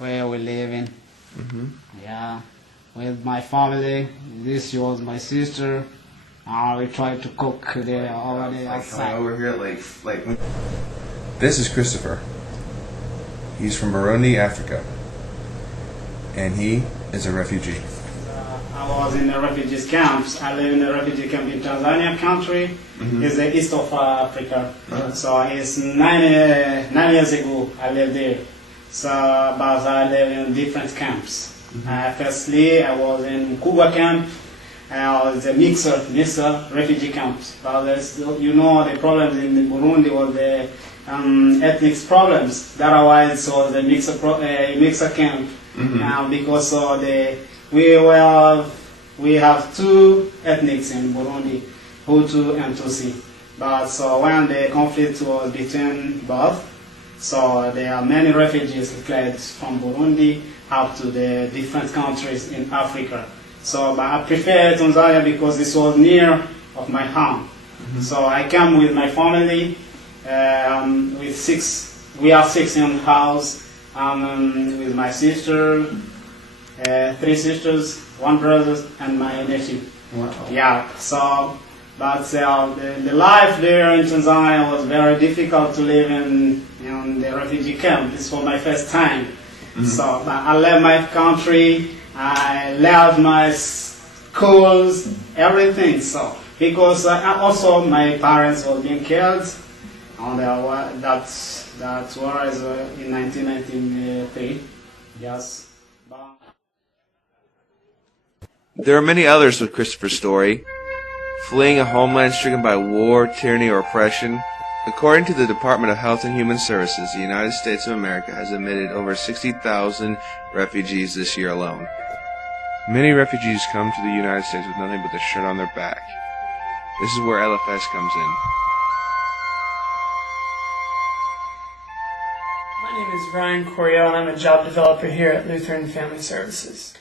where we live in. Yeah, with my family. This was my sister. We tried to cook there already outside. Over here, like. This is Christopher. He's from Burundi, Africa, and he is a refugee. I was in the refugees camps. I live in a refugee camp in Tanzania country. It's the east of Africa. So it's 9 years ago I lived there. So, but I live in different camps. Firstly, I was in Kuba camp. I was a mixer refugee camp. But there's, you know, the problems in Burundi was the ethnic problems. Otherwise, it was a mixer camp. Because we have two ethnics in Burundi, Hutu and Tutsi. But so when the conflict was between both, so there are many refugees declared from Burundi up to the different countries in Africa. So but I prefer Tanzania because this was near of my home. So I came with my family, with 6. We are 6 in the house. With my sister, 3 sisters, 1 brother, and my nephew. Wow. Yeah. So, but the life there in Tanzania was very difficult to live in the refugee camp. This was my first time. So, but I left my country. I left my schools, everything. So, because also my parents were being killed, and that was in 1993. Yes. There are many others with Christopher's story, fleeing a homeland stricken by war, tyranny, or oppression. According to the Department of Health and Human Services, the United States of America has admitted over 60,000 refugees this year alone. Many refugees come to the United States with nothing but the shirt on their back. This is where LFS comes in. My name is Ryan Coryell, and I'm a job developer here at Lutheran Family Services.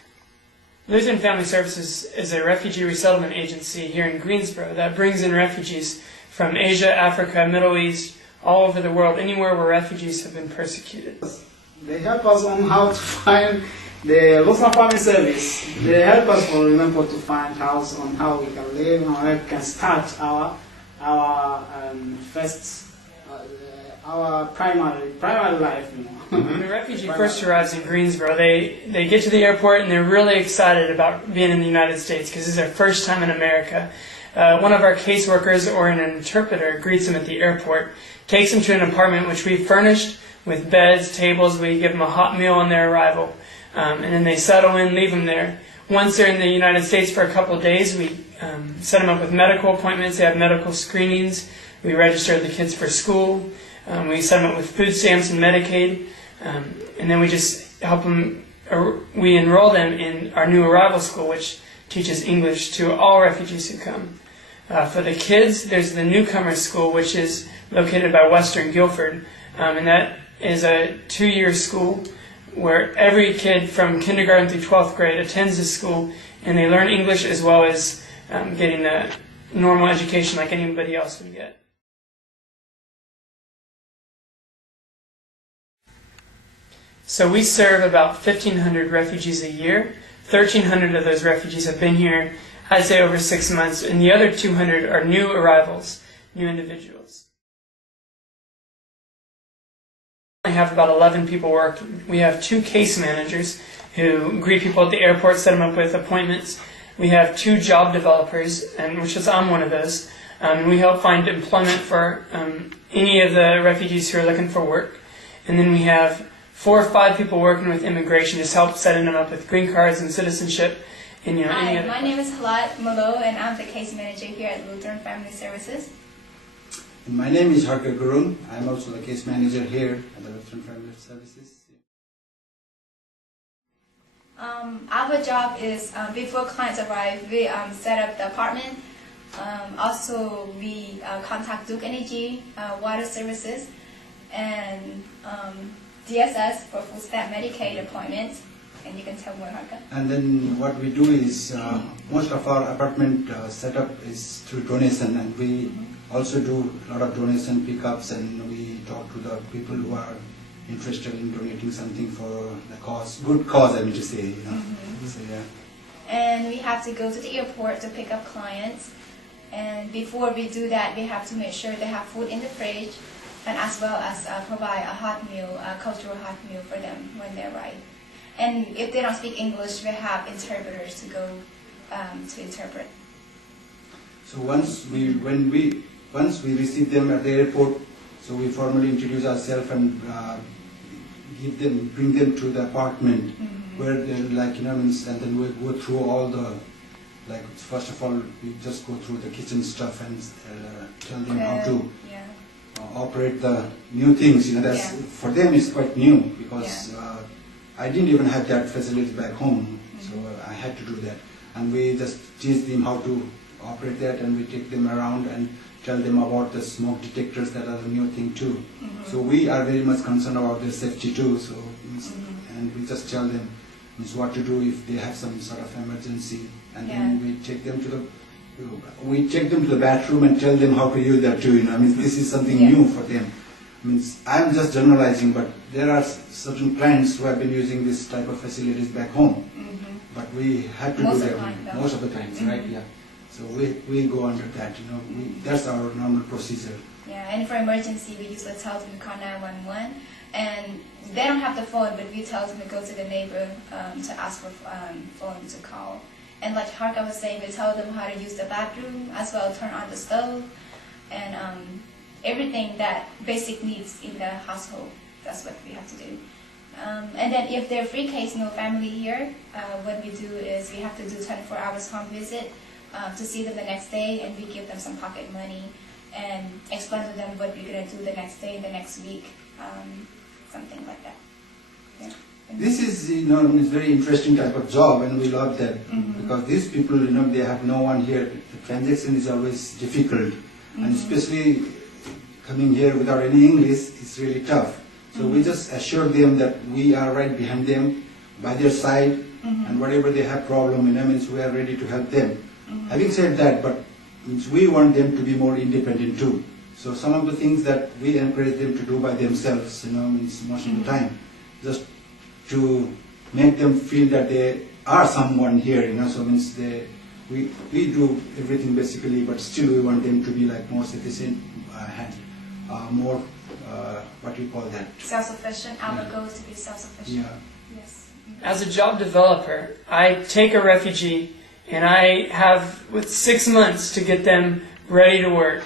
Lutheran Family Services is a refugee resettlement agency here in Greensboro that brings in refugees from Asia, Africa, Middle East, all over the world, anywhere where refugees have been persecuted. They help us on how to find the Lutheran Family Service. They help us, for example, to find house on how we can live and how we can start our primary life. When the refugee first arrives in Greensboro, they get to the airport and they're really excited about being in the United States because this is their first time in America. One of our caseworkers or an interpreter greets them at the airport, takes them to an apartment which we furnished with beds, tables. We give them a hot meal on their arrival, and then they settle in, leave them there. Once they're in the United States for a couple of days, we set them up with medical appointments. They have medical screenings. We register the kids for school. We set them up with food stamps and Medicaid. And then we just help them, we enroll them in our new arrival school, which teaches English to all refugees who come. For the kids, there's the newcomer school, which is located by Western Guilford, and that is a 2-year school where every kid from kindergarten through 12th grade attends this school, and they learn English as well as getting a normal education like anybody else would get. So we serve about 1,500 refugees a year. 1,300 of those refugees have been here, I'd say, over 6 months, and the other 200 are new arrivals, new individuals. We have about 11 people working. We have 2 case managers who greet people at the airport, set them up with appointments. We have 2 job developers, and I'm one of those. We help find employment for any of the refugees who are looking for work. And then we have 4 or 5 people working with immigration, just help setting them up with green cards and citizenship. And, Hi, my name is Halat Malo, and I'm the case manager here at Lutheran Family Services. And my name is Harker Gurung. I'm also the case manager here at the Lutheran Family Services. Our job is, before clients arrive, we set up the apartment. Also, we contact Duke Energy, water services, and DSS for full staff Medicaid appointments, and you can tell more, Harka. And then what we do is most of our apartment setup is through donation, and we also do a lot of donation pickups, and we talk to the people who are interested in donating something for the cause, good cause, I mean to say, you know. So, yeah. And we have to go to the airport to pick up clients. And before we do that, we have to make sure they have food in the fridge, and as well as provide a hot meal, a cultural hot meal for them when they arrive. And if they don't speak English, we have interpreters to go to interpret. So once we receive them at the airport, so we formally introduce ourselves and bring them to the apartment where they're like, you know, and then we go through all the, like, first of all, we just go through the kitchen stuff and tell them how to operate the new things. You know, that's for them it's quite new because I didn't even have that facility back home, so I had to do that. And we just teach them how to operate that, and we take them around and tell them about the smoke detectors that are the new thing too. So we are very much concerned about their safety too. So and we just tell them what to do if they have some sort of emergency, and then we take them to the bathroom and tell them how to use that too. You know, I mean, this is something new for them. I mean, I'm just generalizing, but there are certain clients who have been using this type of facilities back home, but we had to do that most of the times, right? Yeah. So we go under that, you know, that's our normal procedure. Yeah, and for emergency, we usually tell them to call 911, and they don't have the phone, but we tell them to go to the neighbor to ask for phone to call. And like Harka was saying, we tell them how to use the bathroom, as well turn on the stove, and everything that basic needs in the household. That's what we have to do. And then if they're free case, no family here, what we do is we have to do 24 hours home visit to see them the next day, and we give them some pocket money and explain to them what we're going to do the next day, the next week, something like that. Yeah. This is, you know, it's very interesting type of job, and we love that because these people, you know, they have no one here. The transaction is always difficult, and especially coming here without any English, it's really tough. So we just assure them that we are right behind them, by their side, and whatever they have problem, you know, means we are ready to help them. Having said that, but we want them to be more independent too. So some of the things that we encourage them to do by themselves, you know, means most of the time, just to make them feel that they are someone here, you know. So means we do everything basically, but still we want them to be like more sufficient, more what do you call that? Self-sufficient. Our goal is to be self-sufficient. Yeah. Yes. As a job developer, I take a refugee and I have with 6 months to get them ready to work.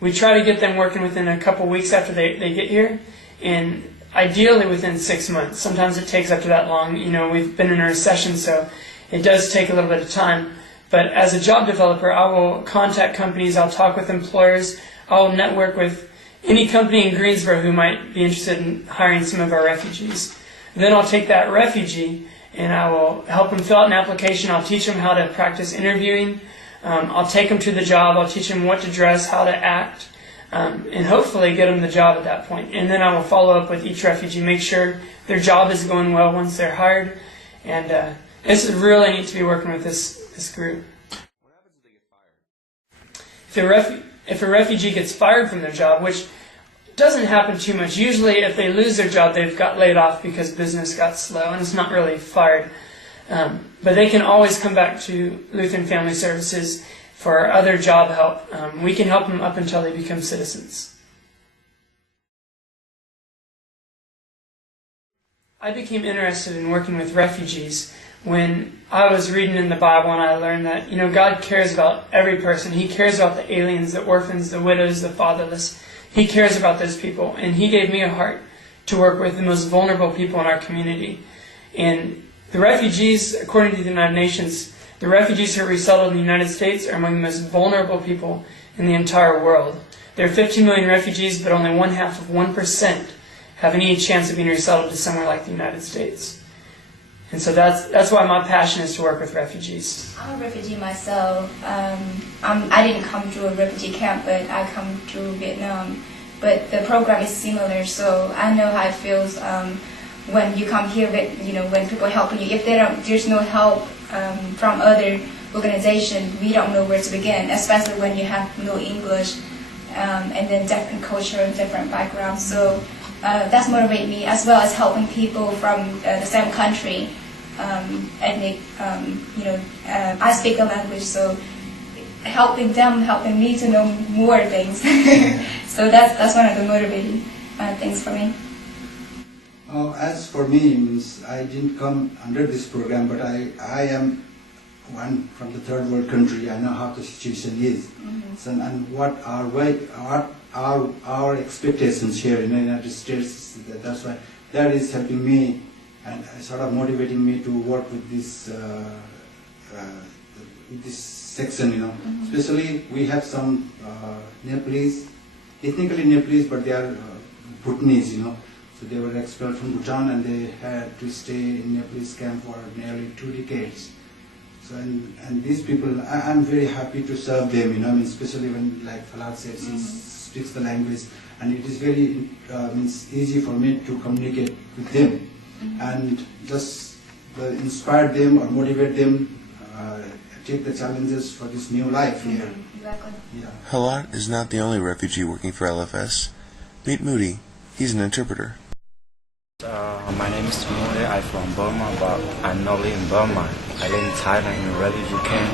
We try to get them working within a couple weeks after they get here, and ideally within 6 months. Sometimes it takes up to that long. You know, we've been in a recession, so it does take a little bit of time. But as a job developer, I will contact companies, I'll talk with employers, I'll network with any company in Greensboro who might be interested in hiring some of our refugees. Then I'll take that refugee and I will help them fill out an application. I'll teach them how to practice interviewing. I'll take them to the job. I'll teach them what to dress, how to act, and hopefully get them the job at that point. And then I will follow up with each refugee, make sure their job is going well once they're hired. And this is really neat to be working with this group. What happens if they get fired? If a refugee gets fired from their job, which doesn't happen too much. Usually if they lose their job, they've got laid off because business got slow, and it's not really fired. But they can always come back to Lutheran Family Services for other job help. We can help them up until they become citizens. I became interested in working with refugees when I was reading in the Bible, and I learned that, you know, God cares about every person. He cares about the aliens, the orphans, the widows, the fatherless. He cares about those people, and He gave me a heart to work with the most vulnerable people in our community. And the refugees, according to the United Nations, the refugees who are resettled in the United States are among the most vulnerable people in the entire world. There are 15 million refugees, but only 1/2% have any chance of being resettled to somewhere like the United States. And so that's why my passion is to work with refugees. I'm a refugee myself. I didn't come through a refugee camp, but I come through Vietnam. But the program is similar, so I know how it feels when you come here. When people are helping you, if there's no help from other organizations, we don't know where to begin. Especially when you have no English, and then different culture and different backgrounds. So that's motivated me, as well as helping people from the same country, ethnic. I speak the language, so helping them, helping me to know more things. So that's one of the motivating things for me. As for me, means I didn't come under this program, but I am one from the third world country. I know how the situation is, so, and what our expectations here in the United States. That's why that is helping me and sort of motivating me to work with this section. Especially we have some Nepalese, ethnically Nepalese, but they are Bhutanese. So they were expelled from Bhutan and they had to stay in Nepalese camp for nearly 2 decades. So and these people, I'm very happy to serve them, especially when, like Falad said, he speaks the language, and it is very easy for me to communicate with them and just inspire them or motivate them, take the challenges for this new life here. Exactly. Yeah. Halat is not the only refugee working for LFS. Meet Moody. He's an interpreter. My name is Moody. I'm from Burma, but I not live in Burma. I live in Thailand in refugee camp,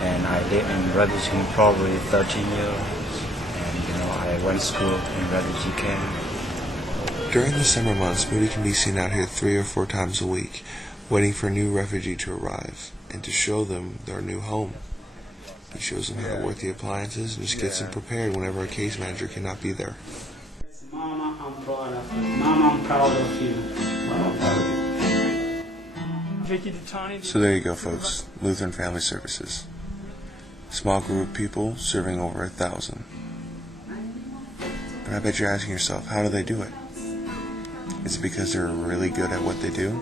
and I live in refugee camp probably 13 years. And I went to school in refugee camp. During the summer months, Moody can be seen out here 3 or 4 times a week, waiting for a new refugee to arrive and to show them their new home. He shows them how to work the appliances and just gets them prepared whenever a case manager cannot be there. Mama, I'm proud of you. Mama, I'm proud of you. So there you go, folks. Lutheran Family Services. Small group of people serving over 1,000. But I bet you're asking yourself, how do they do it? Is it because they're really good at what they do?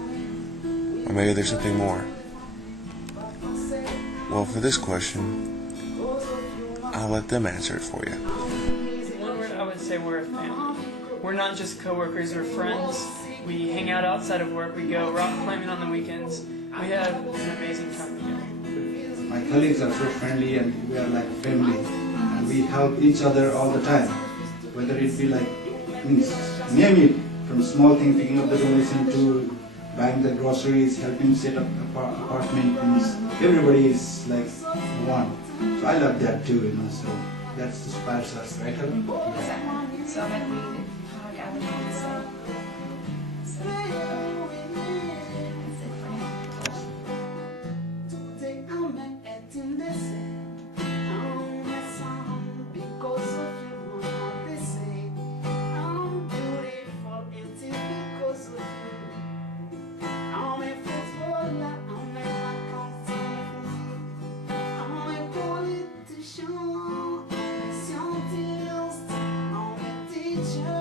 Or maybe there's something more? Well, for this question, I'll let them answer it for you. One word, I would say we're a family. We're not just coworkers or friends. We hang out outside of work. We go rock climbing on the weekends. We have an amazing time together. My colleagues are so friendly, and we are like a family, and we help each other all the time. Whether it be like, name it, from small thing, picking up the donation to buying the groceries, helping set up apartment things. Everybody is like one. So I love that too, so that inspires us, right? Exactly. So I'm agree with how I would say. So that's it for me. Teacher